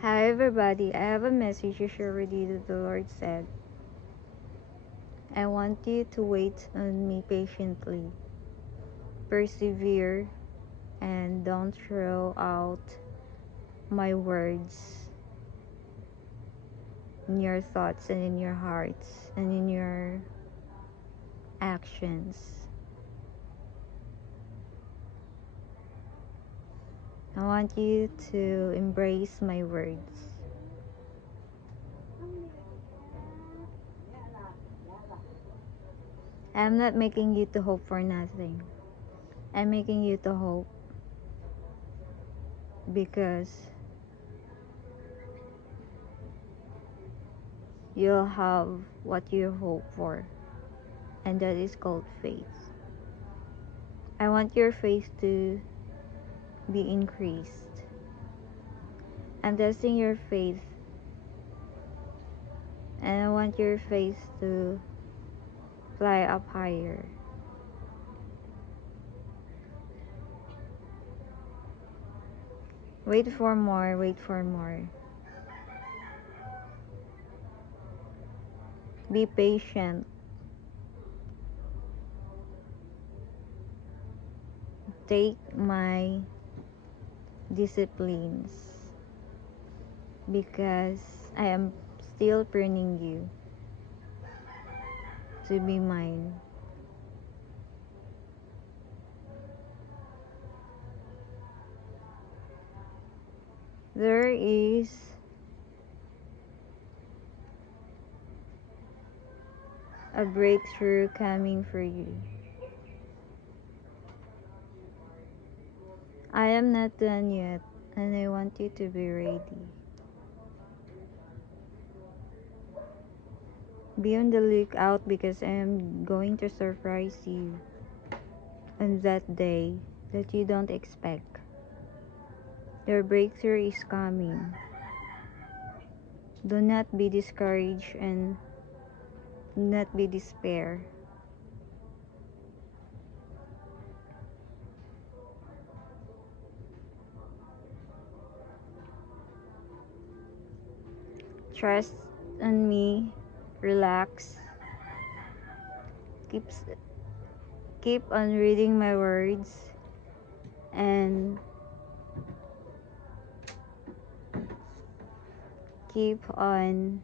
Hi everybody, I have a message to share with you that the Lord said, I want you to wait on me patiently, persevere, and don't throw out my words in your thoughts and in your hearts and in your actions. I want you to embrace my words. I'm not making you to hope for nothing. I'm making you to hope because you'll have what you hope for, and that is called faith. I want your faith to be increased. I'm testing your faith, and I want your faith to fly up higher. Wait for more, wait for more. Be patient. Take my disciplines because I am still pruning you to be mine. There is a breakthrough coming for you. I am not done yet, and I want you to be ready. Be on the lookout because I am going to surprise you on that day that you don't expect. Your breakthrough is coming. Do not be discouraged and do not be despair. Trust on me, relax. Keep keep on reading my words and keep on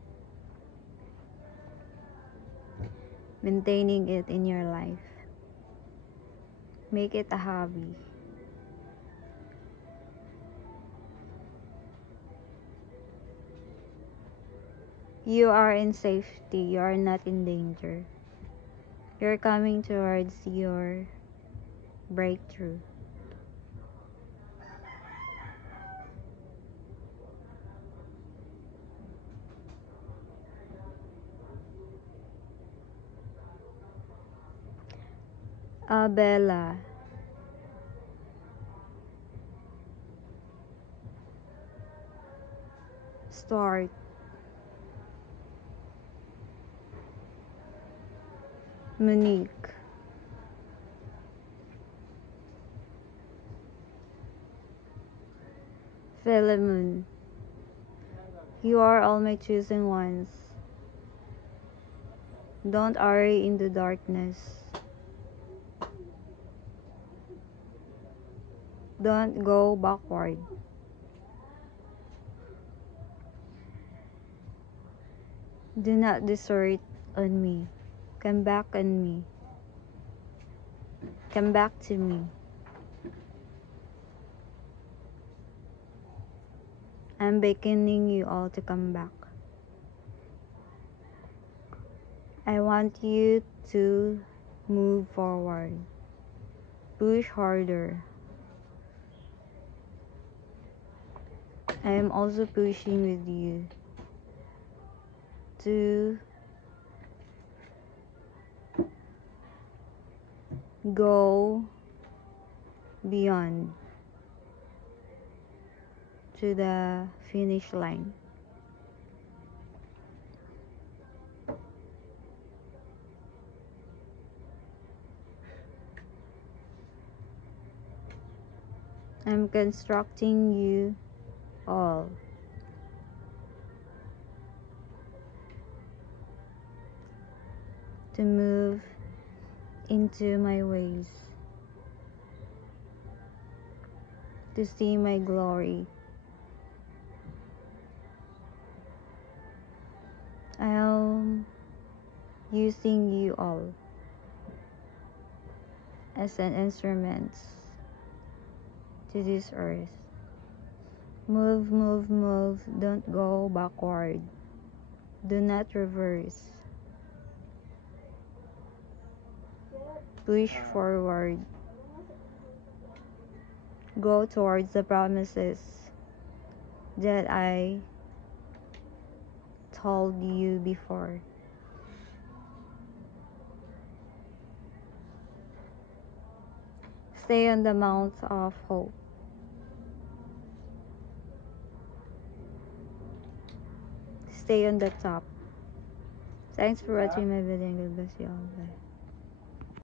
maintaining it in your life. Make it a hobby. You are in safety. You are not in danger. You're coming towards your breakthrough. Bella, Start, Monique, Philemon. You are all my chosen ones. Don't hurry in the darkness. Don't go backward. Do not desert on me. Come back on me. Come back to me. I'm beckoning you all to come back. I want you to move forward. Push harder. I am also pushing with you to go beyond to the finish line. I'm constructing you all to move into my ways, to see my glory. I am using you all as an instrument to this earth. Move, move, move. Don't go backward. Do not reverse. Push forward. Go towards the promises that I told you before. Stay on the mount of hope. Stay on the top. Thanks for watching my video and God bless you all. Bye.